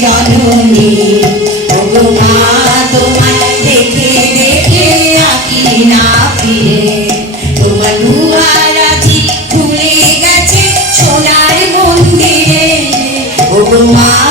জননী ওগো মা তোমায় দেখে দেখে আঁকি না ফিরে তোমার দুয়ারাজি খুলে গেছে সোনার মন্দিরে ওগো মা